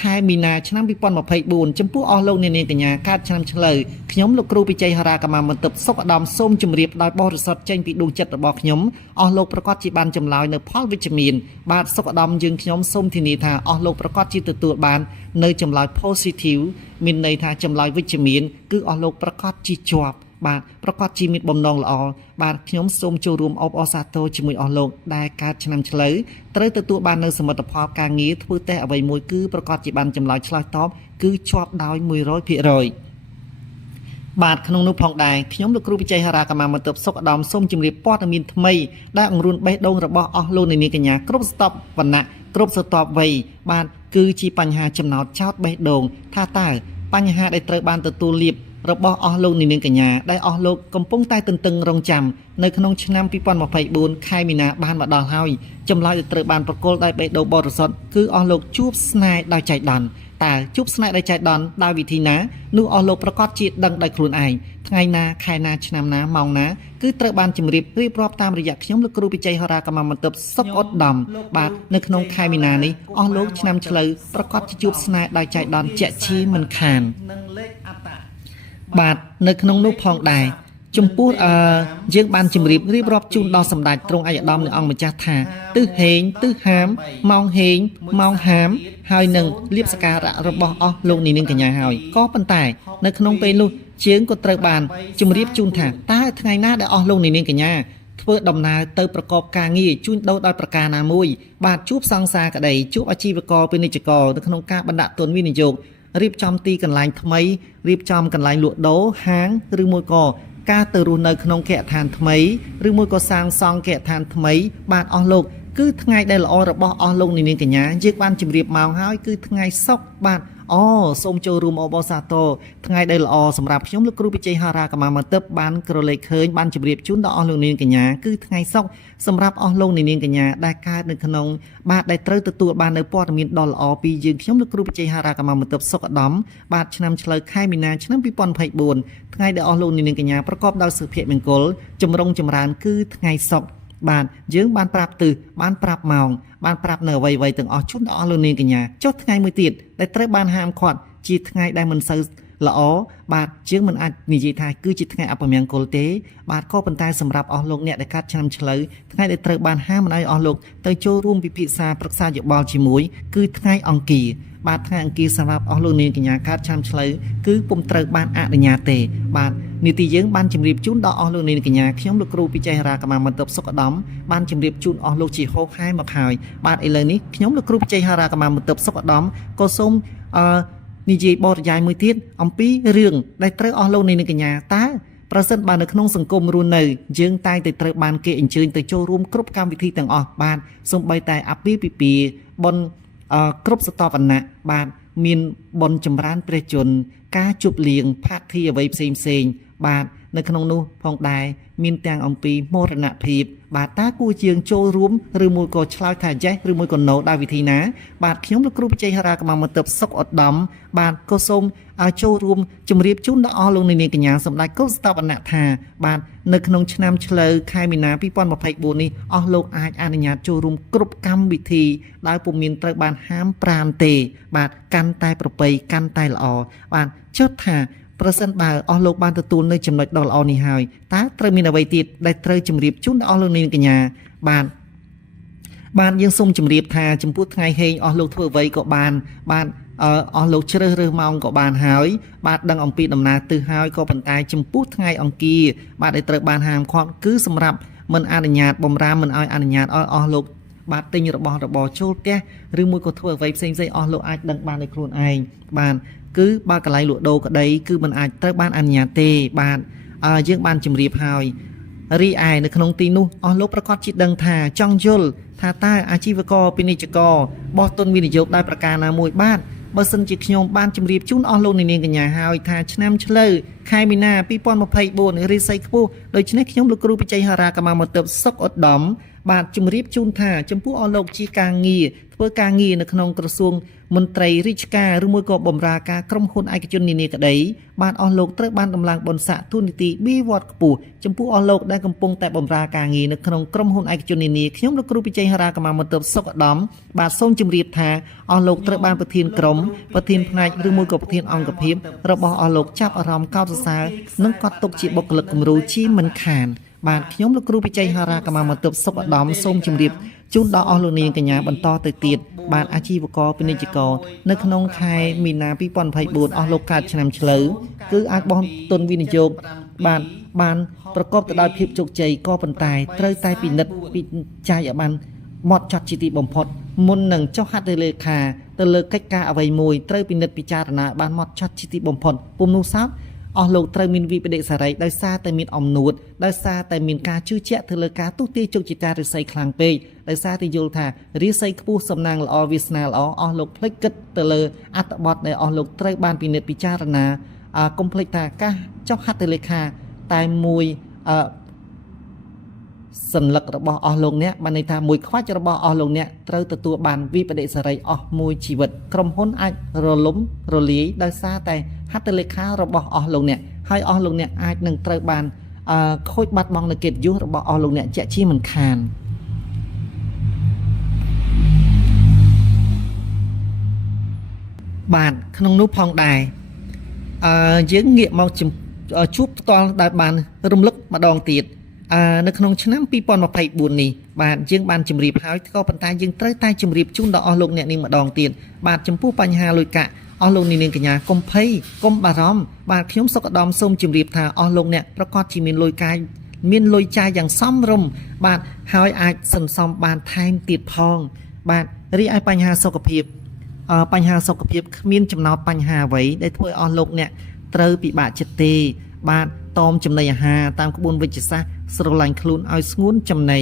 ខែមីនាឆ្នាំ2024ចំពោះអស់លោកនាងកញ្ញាកើតឆ្នាំឆ្លូវខ្ញុំលោកគ្រូពិជ័យហោរាកម្មបន្ទប់សុខឧត្តមសូមជម្រាបដោយបរិសុទ្ធចេញពីដួងចិត្តរបស់ខ្ញុំអស់លោកប្រកាសជាបានចម្លើយនៅផលវិជ្ជមានបាទសុខឧត្តមយើងខ្ញុំសូមធានាថាអស់លោកប្រកាសជាទទួលបាននៅចម្លើយ positive មានន័យថាចម្លើយវិជ្ជមានគឺអស់លោកប្រកាសជាជាប់បាទប្រកាសជាមានបំណងល្អបាទខ្ញុំសូមចូលរួមអបអរសាទរជាមួយអស់លោកដែលកើតឆ្នាំឆ្លូវត្រូវទទួលបាននៅសមិទ្ធផលការងារធ្វើតេស្តអ្វីមួយគឺប្រកាសជាបានចម្លើយឆ្លើយតបគឺជាប់ដោយ 100% បាទក្នុងនោះផងដែរខ្ញុំលោកគ្រូវិជ័យហោរាកម្មបន្ទប់សុខឧត្តមសូមជម្រាបព័ត៌មានថ្មីដែលអង្រួនបេះដូងរបស់អស់លោកនាងកញ្ញាគ្រប់ស្ទប់វណ្ណៈគ្រប់ស្រទាប់វ័យបាទគឺជាបញ្ហាចំណោទចោតបេះដូងថាតើបញ្ហាដែលត្រូវបានទទួលលាភរបស់អស់លោកនាងកញ្ញាដែលអស់លោកកំពុងតែទន្ទឹងរង់ចាំនៅក្នុងឆ្នាំ2024ខែមីនាបានមកដល់ហើយចម្លើយដែលត្រូវបានប្រកល់ដោយបេះដូងបរិសុទ្ធគឺអស់លោកជួបស្នេហ៍ដោយចៃដន្យ តើជួបស្នេហ៍ដោយចៃដន្យដោយវិធីណានោះអស់លោកប្រកាសជាដឹងដោយខ្លួនឯងថ្ងៃណាខែណាឆ្នាំណាម៉ោងណាគឺត្រូវបានជម្រាបរៀបរាប់តាមរយៈខ្ញុំលោកគ្រូវិជ័យហោរាកម្មមន្ទិបសុកឧត្តមបាទនៅក្នុងខែមីនានេះអស់លោកឆ្នាំឆ្លូវប្រកាសជាជួបស្នេហ៍ដោយចៃដន្យជាក់ជាមិនខានបាទនៅក្នុងនោះផងដែរចំពោះយើងបានជម្រាបរៀបរាប់ជូនដល់សម្ដេចទ្រង់ឯកឧត្តមនៃអង្គម្ចាស់ថាទិសហេងទិសហាមម៉ោងហេងម៉ោងហាមហើយនឹងលៀបសការៈរបស់អស់លោកនាងកញ្ញាហើយក៏ប៉ុន្តែនៅក្នុងពេលនោះជាងក៏ត្រូវបានជម្រាបជូនថាតើថ្ងៃណាដែលអស់លោកនាងកញ្ញាធ្វើដំណើរទៅប្រកបការងារជួញដូរដោយប្រការណាមួយបាទជួបសង្សារក្តីជួបអាជីវករពាណិជ្ជករនៅក្នុងការបណ្ដាក់ទុនវិនិយោគរៀបចំទីកន្លែងថ្មីរៀបចំកន្លែងលក់ដូរហាងឬមួយក៏ការទៅរស់នៅក្នុងគេហដ្ឋានថ្មីឬមួយក៏សាងសង់គេហដ្ឋានថ្មីបាទអស់លោកគឺថ្ងៃដែលល្អរបស់អស់លោកនាងកញ្ញាយើងបានជម្រាបមកហើយគឺថ្ងៃសុក្របាទសូមចូលរួមអបអរសាទរថ្ងៃដែលល្អសម្រាប់ខ្ញុំលោកគ្រូវិជ័យហោរាកម្មមន្ទិបបានក្រឡេកឃើញបានជម្រាបជូនដល់អស់លោកនាងកញ្ញាគឺថ្ងៃសុក្រសម្រាប់អស់លោកនាងកញ្ញាដែលកើតនៅក្នុងបាទដែលត្រូវទទួលបាននៅព័ត៌មានដ៏ល្អពីយើងខ្ញុំលោកគ្រូវិជ័យហោរាកម្មមន្ទិបសុខឧត្តមបាទឆ្នាំឆ្លូវខែមីនាឆ្នាំ2024ថ្ងៃដែលអស់លោកនាងកញ្ញាប្រកបដោយសុភមង្គលចម្រុងចម្រើនគឺថ្ងៃសុក្របាទយើងបានប្រាប់ទិសបានប្រាប់ម៉ោងបានប្រាប់នៅអ្វីៗទាំងអស់ជូនដល់អស់លោកនាងកញ្ញាចុះថ្ងៃមួយទៀតដែលត្រូវបានហាមឃាត់ជាថ្ងៃដែលមិនសូវល្អបាទយើងមិនអាចនិយាយថាគឺជាថ្ងៃអពមង្គលទេបាទក៏ប៉ុន្តែសម្រាប់អស់លោកអ្នកដែលកាត់ឆ្នាំឆ្លូវថ្ងៃដែលត្រូវបានហាមមិនឲ្យអស់លោកទៅចូលរួមពិភាក្សាប្រឹក្សាយោបល់ជាមួយគឺថ្ងៃអង្គារបាទថ្ងៃអង្គារសម្រាប់អស់លោកនាងកញ្ញាកាត់ឆ្នាំឆ្លូវគឺពុំត្រូវបានអនុញ្ញាតទេបាទនីតិយើងបានជម្រាបជូនដល់អស់លោកនាងកញ្ញាខ្ញុំលោកគ្រូពិជ័យហោរាកម្មមន្ទិបសុខឧត្តមបានជម្រាបជូនអស់លោកជាហោហែមកហើយបាទឥឡូវនេះខ្ញុំលោកគ្រូពិជ័យហោរាកម្មមន្ទិបសុខឧត្តមក៏សូមនិយាយបរិយាយមួយទៀតអំពីរឿងដែលត្រូវអស់លោកនាងកញ្ញាតើប្រសិនបើនៅក្នុងសង្គមរស់នៅយើងតែងតែត្រូវបានគេអញ្ជើញទៅចូលរួមគ្រប់កម្មវិធីទាំងអស់បាទសូម្បីតែអាពាហ៍ពិពាហ៍បុណ្យគ្រប់សតវណ្ណៈបាទមានបុណ្យចម្រើនព្រះជន្មការជប់លៀងផាកធីអ្វីផ្សេងបាទនៅក្នុងនោះផងដែរមានទាំងអំពីមរណភាពបាទតើគួរជាងចូលរួមឬមួយក៏ឆ្លើយថា yes ឬមួយក៏ no ដោយវិធីណាបាទខ្ញុំលោកគ្រូវិជ័យហោរាកម្មមន្ទិបសុខឧត្តមបាទក៏សូមឲ្យចូលរួមជម្រាបជូនដល់អស់លោកនាងកញ្ញាសម្ដេចគ្រប់សតវណ្ណៈថាបាទនៅក្នុងឆ្នាំឆ្លូវខែមីនា2024នេះអស់លោកអាចអនុញ្ញាតចូលរួមគ្រប់កម្មវិធីដោយពុំមានត្រូវបានហាមប្រាមទេបាទកាន់តែប្រពៃកាន់តែល្អបាទចុះថាប្រសិនបើអស់លោកបានទទួលនៅចំណុចដ៏ល្អនេះហើយតើត្រូវមានអ្វីទៀតដែលត្រូវជម្រាបជូនដល់អស់លោកនាងកញ្ញាបាទយើងសូមជម្រាបថាចំពោះថ្ងៃហេងអស់លោកធ្វើអ្វីក៏បានអស់លោកជ្រើសរើសម៉ោងក៏បានហើយបាទដឹងអំពីដំណើរទិសហើយក៏ប៉ុន្តែចំពោះថ្ងៃអង្គារបាទដែលត្រូវបានហាមឃាត់គឺសម្រាប់មិនអនុញ្ញាតបំរាមមិនឲ្យអនុញ្ញាតឲ្យអស់លោកបាទទិញរបស់របរចូលផ្ទះឬមួយក៏ធ្វើអ្វីផ្សេងអស់លោកអាចដឹងបានដោយខ្លួនឯងបាទគឺបើកន្លែងលក់ដូរក្តីគឺមិនអាចត្រូវបានអនុញ្ញាតទេបាទយើងបានជម្រាបហើយរីឯនៅក្នុងទីនោះអស់លោកប្រកាសជាដឹងថាចង់យល់ថាតើអាជីវករពាណិជ្ជករបោះទុនវិនិយោគដោយប្រការណាមួយបាទបើសិនជាខ្ញុំបានជម្រាបជូនអស់លោកនាងកញ្ញាហើយថាឆ្នាំឆ្លូវខែមីនា2024រិស័យខ្ពស់ដូច្នេះខ្ញុំលោកគ្រូបច្ចេកហោរាកម្មមន្ទិបសុខឧត្តមបាទជម្រាបជូនថាចំពោះអស់លោកជាការងារធ្វើការងារនៅក្នុងក្រសួងមន្ត្រីរាជការឬមួយក៏បម្រើការក្រុមហ៊ុនឯកជននានាក្តីបាទអស់លោកត្រូវបានដំឡើងបុណ្យស័ក្តិទូនីតិបៀវត្តខ្ពស់ចំពោះអស់លោកដែលកំពុងតែបម្រើការងារនៅក្នុងក្រុមហ៊ុនឯកជននានាខ្ញុំលោកគ្រូបច្ចេកហោរាកម្មមន្ទិបសុខឧត្តមបាទសូមជម្រាបថាអស់លោកត្រូវបានប្រធានក្រុមប្រធានផ្នែកឬមួយក៏ប្រធានអង្គភាពរបស់អស់លោកចាប់អារម្មណ៍កោតសរសើរនិងកត់ទុកជាបុគ្គលិកគំរូជាមិនខានបាទខ្ញុំលោកគ្រូបច្ចេកហោរាកម្មមន្ទិបសុខឧត្តមសូមជម្រាបជូនដល់អស់លោកនាងកញ្ញាបន្តទៅទៀតបាទអាជីវករពាណិជ្ជករនៅក្នុងខែមីនា2024អស់លោកកើតឆ្នាំឆ្លូវគឺអាចបោះទុនវិនិយោគបានប្រកបទៅដោយភាពជោគជ័យក៏ប៉ុន្តែត្រូវតែពិនិត្យវិจัยឲ្យបានម៉ត់ចត់ជាទីបំផុតមុននឹងចុះហត្ថលេខាទៅលើកិច្ចការអ្វីមួយត្រូវពិនិត្យពិចារណាបានម៉ត់ចត់ជាទីបំផុតពុំនោះសោតអស់លោកត្រូវមានវិបដិសារីដោយសារតែមានអំនួតដោយសារតែមានការជឿជាក់ទៅលើការទុទាយជោគជតារិស័យខ្លាំងពេកដោយសារតែយល់ថារិស័យខ្ពស់សំណាងល្អវាសនាល្អអស់លោកភ្លេចគិតទៅលើអត្ថបទដែលអស់លោកត្រូវបានពិនិត្យពិចារណាកុំភ្លេចថាការចុះហត្ថលេខាតែមួយ សัญลักษณ์របស់អស់លោកអ្នកបានន័យថាមួយខ្វាច់របស់អស់លោកអ្នកត្រូវទទួលបានវិបដិសារីអស់មួយជីវិតក្រុមហ៊ុនអាចរលំរលាយដោយសារតែហត្ថលេខារបស់អស់លោកអ្នកហើយអស់លោកអ្នកអាចនឹងត្រូវបានខូចបាត់បង់នូវកិត្តិយសរបស់អស់លោកអ្នកជាក់ជាមិនខានបាទក្នុងនោះផងដែរយើងងាកមកជួបផ្ទាល់ដែលបានរំលឹកម្ដងទៀតនៅក្នុងឆ្នាំ2024នេះបាទយើងបានជម្រាបហើយក៏ប៉ុន្តែយើងត្រូវតែជម្រាបជូនដល់អស់លោកអ្នកនាងម្ដងទៀតបាទចំពោះបញ្ហាលុយកាក់អស់លោកនាងកញ្ញាកុំភ័យកុំបារម្ភបាទខ្ញុំសុកឧត្តមសូមជម្រាបថាអស់លោកអ្នកប្រកាសជាមានលុយកាយមានលុយចាយយ៉ាងសមរម្យបាទហើយអាចសន្សំបានថែមទៀតផងបាទរីឯបញ្ហាសុខភាពគ្មានចំណោទបញ្ហាអ្វីដែលធ្វើអស់លោកអ្នកត្រូវពិបាកចិត្តទេបាទតមចំណីអាហារតាមក្បួនវិជ្ជសាស្ត្រស្រឡាញ់ខ្លួនឲ្យស្ងួនចំណី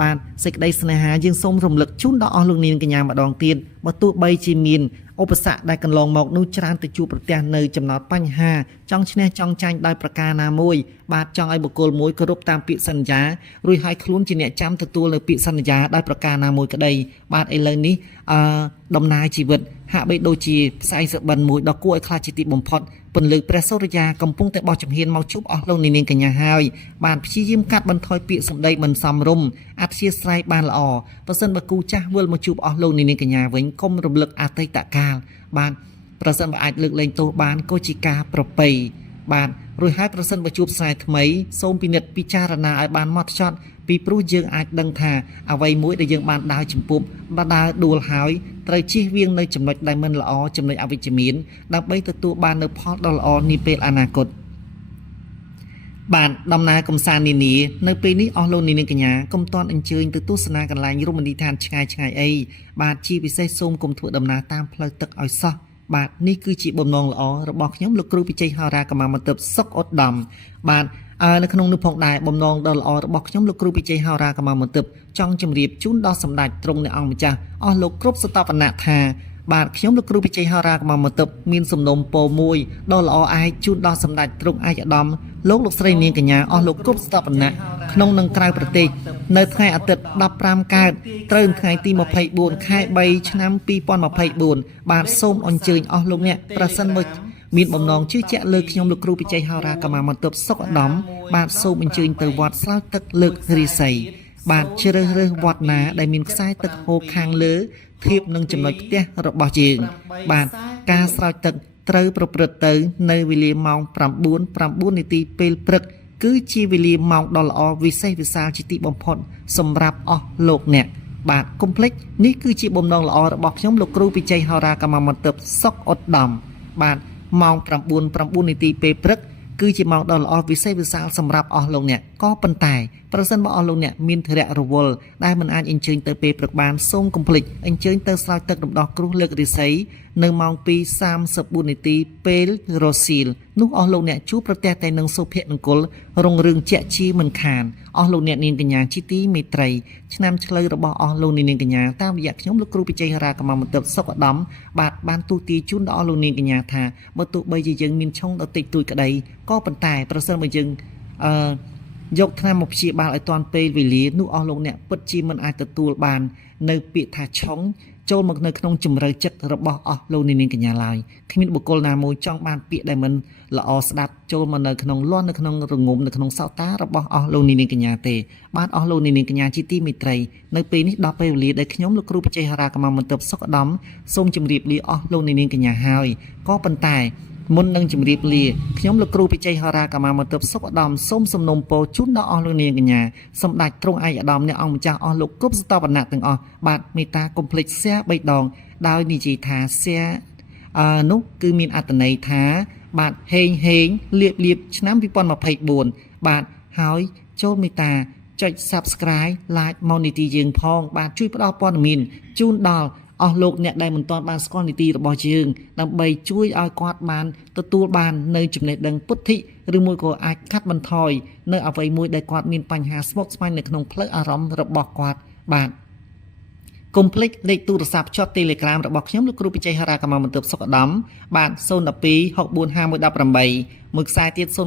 បាទសេចក្តីស្នេហាយើងសូមរំលឹកជូនដល់អស់លោកនាងកញ្ញាម្ដងទៀតបើទោះបីជាមានឧបសគ្គដែលកន្លងមកនោះច្រើនទៅជួបប្រទះនៅចំណោទបញ្ហាចង់ឈ្នះចង់ចាញ់ដោយប្រការណាមួយបាទចង់ឲ្យបុគ្គលមួយគោរពតាមពាក្យសន្យារួចឲ្យខ្លួនជាអ្នកចាំទទួលនៅពាក្យសន្យាដោយប្រការណាមួយក្តីបាទឥឡូវនេះដំណើរជីវិតហាក់បីដូចជាផ្សែងសបិនមួយដ៏គួរឲ្យខ្លាចជាទីបំផុតពន្លឺព្រះសូរិយាកំពុងតែបោះជំហានមកជួបអស់លោកនាងកញ្ញាហើយបានព្យាយាមកាត់បន្ថយពាក្យសម្ដីមិនសមរម្យអធិស្ឋានបានល្អប្រសិនបើគូចាស់វិលមកជួបអស់លោកនាងកញ្ញាវិញកុំរំលឹកអតីតកាលបាទប្រសិនបើអាចលើកលែងទោសបានក៏ជាការប្រពៃបាទរួចហើយប្រសិនបើជួបស្នេហ៍ថ្មីសូមពិនិត្យពិចារណាឲ្យបានហ្មត់ចត់ពីព្រោះយើងអាចដឹងថាអ្វីមួយដែលយើងបានដើរចំពោះដើរដួលហើយត្រូវជៀសវាងនៅចំណុចដែលមិនល្អចំណុចអវិជ្ជមានដើម្បីទទួលបាននូវផលដ៏ល្អនាពេលអនាគតបាទដំណើរកំសាន្តនានានៅពេលនេះអស់លោកនាងកញ្ញាកុំតាន់អញ្ជើញទៅទស្សនាកន្លែងរមណីយដ្ឋានឆ្ងាយអីបាទជាពិសេសសូមកុំធ្វើដំណើរតាមផ្លូវទឹកឲ្យសោះបាទនេះគឺជាបំណងល្អរបស់ខ្ញុំលោកគ្រូពិជ័យហោរាកម្មាមន្ទិបសុកឧត្តមបាទនៅក្នុងនោះផងដែរបំណងដ៏ល្អរបស់ខ្ញុំលោកគ្រូពិជ័យហោរាកម្មាមន្ទិបចង់ជម្រាបជូនដល់សម្ដេចទ្រង់អ្នកអង្គម្ចាស់អស់លោកគ្រប់សតវណ្ណៈថាបាទខ្ញុំលោកគ្រូពិជ័យហោរាកម្មាមន្ទិបមានសំណុំពរមួយដ៏ល្អឯកជូនដល់សម្ដេចទ្រង់ឯកឧត្តមលោកស្រីនាងកញ្ញាអស់លោកគ្រប់សតវណ្ណៈក្នុងនិងក្រៅប្រទេសនៅថ្ងៃអាទិត្យ15កើតត្រូវថ្ងៃទី24ខែ3ឆ្នាំ2024បាទសូមអញ្ជើញអស់លោកអ្នកប្រសិនបើមានបំណងជឿជាក់លើខ្ញុំលោកគ្រូពិជ័យហោរាកម្មាមន្ទិបសុកឧត្តមបាទសូមអញ្ជើញទៅវត្តស្លោចទឹកលើករាសីបាទជ្រើសរើសវត្តណាដែលមានខ្សែទឹកហូរខាងលើធៀបនឹងចំណុចផ្ទះរបស់យើងបាទការស្រោចទឹកត្រូវប្រព្រឹត្តទៅនៅវេលាម៉ោង9:09 នាទីពេលព្រឹកគឺជាវេលាម៉ោងដ៏ល្អវិសេសវិសាលជាទីបំផុតសម្រាប់អស់លោកអ្នកបាទកុំភ្លេចនេះគឺជាបំណងល្អរបស់ខ្ញុំលោកគ្រូពិជ័យហោរាកម្មាមន្ទិបសុកឧត្តមបាទម៉ោង9:09 នាទីពេលព្រឹកគឺជាម៉ោងដ៏ល្អវិសេសវិសាលសម្រាប់អស់លោកអ្នកក៏ប៉ុន្តែប្រសិនបើអស់លោកអ្នកមានធរៈរវល់ដែលមិនអាចអញ្ជើញទៅពេលព្រឹកបានសូមកុំភ្លេចអញ្ជើញទៅស្រោចទឹករំដោះគ្រោះលើករាសីនៅម៉ោង2:34 នាទីពេលរសៀលនោះអស់លោកអ្នកជួបប្រទះតែនឹងសុភមង្គលរុងរឿងជាក់ជាមិនខានអស់លោកអ្នកនាងកញ្ញាជាទីមេត្រីឆ្នាំឆ្លូវរបស់អស់លោកនាងកញ្ញាតាមរយៈខ្ញុំលោកគ្រូពិជ័យហោរាកម្មាមន្ទិបសុកឧត្តមបាទបានទូទាជូនដល់អស់លោកនាងកញ្ញាថាបើទោះបីជាយើងមានឆុងដល់តិចតួចក្តីក៏ប៉ុន្តែប្រសិនបើយើងយកថ្នាំមកព្យាបាលឲ្យទាន់ពេលវេលានោះអស់លោកអ្នកពិតជាមិនអាចទទួលបាននៅពាក្យថាឆុងចូលមកនៅក្នុងជំរឿចិត្តរបស់អស់លោកនាងកញ្ញាឡើយគ្មានបុគ្គលណាមួយចង់បានពាក្យដែលមិនល្អស្ដាប់ចូលមកនៅក្នុងលាន់នៅក្នុងរងំនៅក្នុងសោតារបស់អស់លោកនាងកញ្ញាទេបាទអស់លោកនាងកញ្ញាជាទីមេត្រីនៅពេលនេះដល់ពេលវេលាដែលខ្ញុំលោកគ្រូពិជ័យហោរាកម្មាមន្ទិបសុកឧត្តមសូមជម្រាបលាអស់លោកនាងកញ្ញាហើយក៏ប៉ុន្តែមុននឹងជម្រាបលាខ្ញុំលោកគ្រូពិជ័យហោរាកម្មាមន្ទិបសុកឧត្តមសូមសំណូមពរជូនដល់អស់លោកនាងកញ្ញាសម្ដេចទ្រង់ឯកឧត្តមអ្នកអង្គម្ចាស់អស់លោកគ្រប់សតវណ្ណៈទាំងអស់បាទមេត្តាកុំភ្លេចแชร์3ដងដោយនិយាយថាแชร์នោះគឺមានអត្ថន័យថាបាទហេងលៀបឆ្នាំ2024បាទហើយចូលមេត្តាចុច Subscribe Like មកនីតិយើងផងបាទជួយផ្ដល់ព័ត៌មានជូនដល់អស់លោកអ្នកដែលមិនទាន់បានស្គាល់នីតិរបស់យើងដើម្បីជួយឲ្យគាត់បានទទួលបាននៅចំណេះដឹងពុទ្ធិឬមួយក៏អាចកាត់បន្ថយនៅអ្វីមួយដែលគាត់មានបញ្ហាស្មុគស្មាញនៅក្នុងផ្លូវអារម្មណ៍របស់គាត់បាទ កុំភ្លេចលេខទូរស័ព្ទចុះ Telegram របស់ខ្ញុំលោកគ្រូពិជ័យហរាកម្មបន្ទប់សុខឧត្តមបាទ012 645 118មួយខ្សែទៀត097 77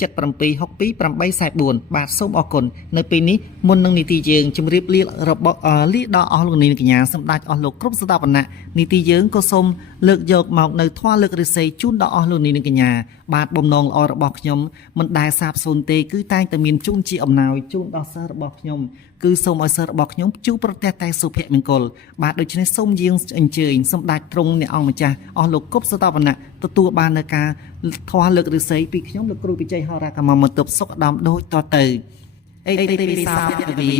62 844បាទសូមអរគុណនៅពេលនេះមុននឹងនីតិយើងជម្រាបលារបស់លាដល់អស់លោកនាងកញ្ញាសម្ដេចអស់លោកគ្រប់ស្ថាបណៈនីតិយើងក៏សូមលើកយកមកនៅធម៌លើករិស័យជូនដល់អស់លោកនាងកញ្ញាបាទបំណងល្អរបស់ខ្ញុំមិនដែលសាបសូន្យទេគឺតែងតែមានជូនជាអំណោយជូនដល់សិស្សរបស់ខ្ញុំគឺសូមឲ្យសិស្សរបស់ខ្ញុំជួបប្រទះតែសុភមង្គលបាទដូច្នេះសូមយាងអញ្ជើញសម្ដេចទ្រង់អ្នកអង្គម្ចាស់អស់លោកគ្រប់ស្ថាបណៈទទួលបាននៅការធម៌លើករិស័យពីខ្ញុំលោកគ្រូពិជ័យហរាកម្មបន្ទប់សុខឧត្តមដូចតទៅអេទេវិសាភវី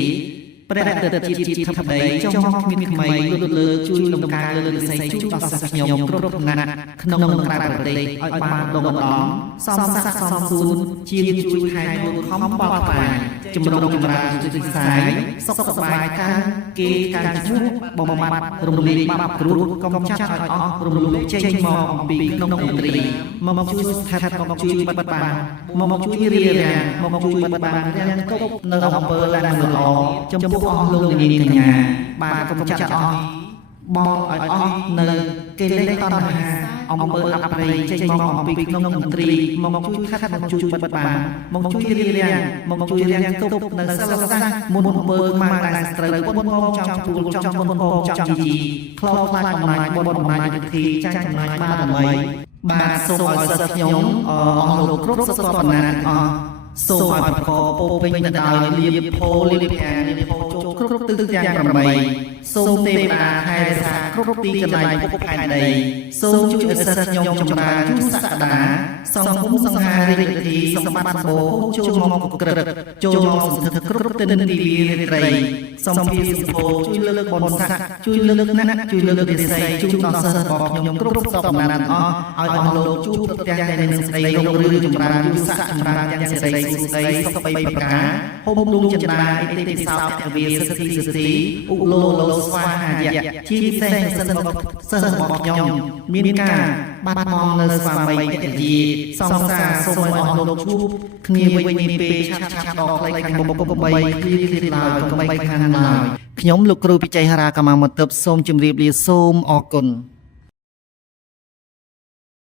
ព្រះតេជជាតិធម្មដីចុងមកមានក្មេងលើជួយលំការលើរិស័យជួយដល់សិស្សខ្ញុំគ្រប់ឋានៈក្នុងនិងក្រៅប្រទេសឲ្យបានដងដងសំសាក់សំសួនជាជួយថែទាំខំបោះក្បាយចម្រុងចម្រើនជួយវិស័យសុខសប្បាយការគេការជួបបំបត្តិរំលាយបាបគ្រូកំចាត់ឲ្យអស់រំលំចេញមកអំពីក្នុងមន្ត្រីមកជួយស្ថិតមកជួយបិទបានមកជួយរៀបរៀងមកជួយបិទបានរាំងគប់នៅអំពើដែលមិនល្អចំពោះអស់លោកនាងកញ្ញាបាទកំចាត់អស់បងឲ្យអស់នៅកិលេសតណ្ហាអំពើអប្រិយចេញមកអំពីក្នុងមន្ត្រីមកជួយខាត់មកជួយបិទបានមកជួយរៀបរៀងមកជួយរៀងគប់នៅសិលសាសមុនអំពើមកដែលត្រូវពុនមកចង់ពួលចង់មុនមកចង់ជីខ្លោចខ្លាចអំណាចបុណ្យអំណាចវិធីចាញ់ចំណាយបានដើម្បីបាទសូមឲ្យសិស្សខ្ញុំអស់លោកគ្រប់ស្ថាបណៈអស់សូមឲ្យប្រកបពោពេញទៅដោយលាភផលលាភអាលាភចូលគ្រប់ទិសទាំង8សូមទេវតាថែរក្សាគ្រប់ទីកន្លែងភពផែនដីសូមជួយឲ្យសិស្សខ្ញុំចម្រើនជួសក្តាសង្គមសង្ហារិទ្ធិធីសម្បត្តិបោចូលមកក្រឹកចូលមកសន្ធិដ្ឋគ្រប់ទិនទីវារាត្រីសំភារសិភោជួយលើកបុណ្យស័ក្តិជួយលើកណាស់ជួយលើករិស័យជួយដល់សិស្សរបស់ខ្ញុំគ្រប់សពដំណានអស់ឲ្យអស់លោកជួបប្រទះតែនឹងសេចក្តីរុងរឿងចម្រើនជួសចម្រើនទាំងសេចក្តីសុខស្ដីសុខបីប្រការហូបលំចិន្តាអិតិទេសោភវាសិទ្ធិសិទ្ធិឧលោលោស្វាហាយៈជាពិសេសសិស្សរបស់ខ្ញុំមានការបាត់បង់នៅស្វាមីភរិយាសង្សារសូមឲ្យអស់លោកជួបគ្នាវិញនេះពេលឆាប់ដល់ផ្លៃខាងបំពបីគ្លៀតឡើយកុំបីខាងឡើយខ្ញុំលោកគ្រូពិជ័យហរាកម្មបន្ទប់សូមជម្រាបលាសូមអរគុណ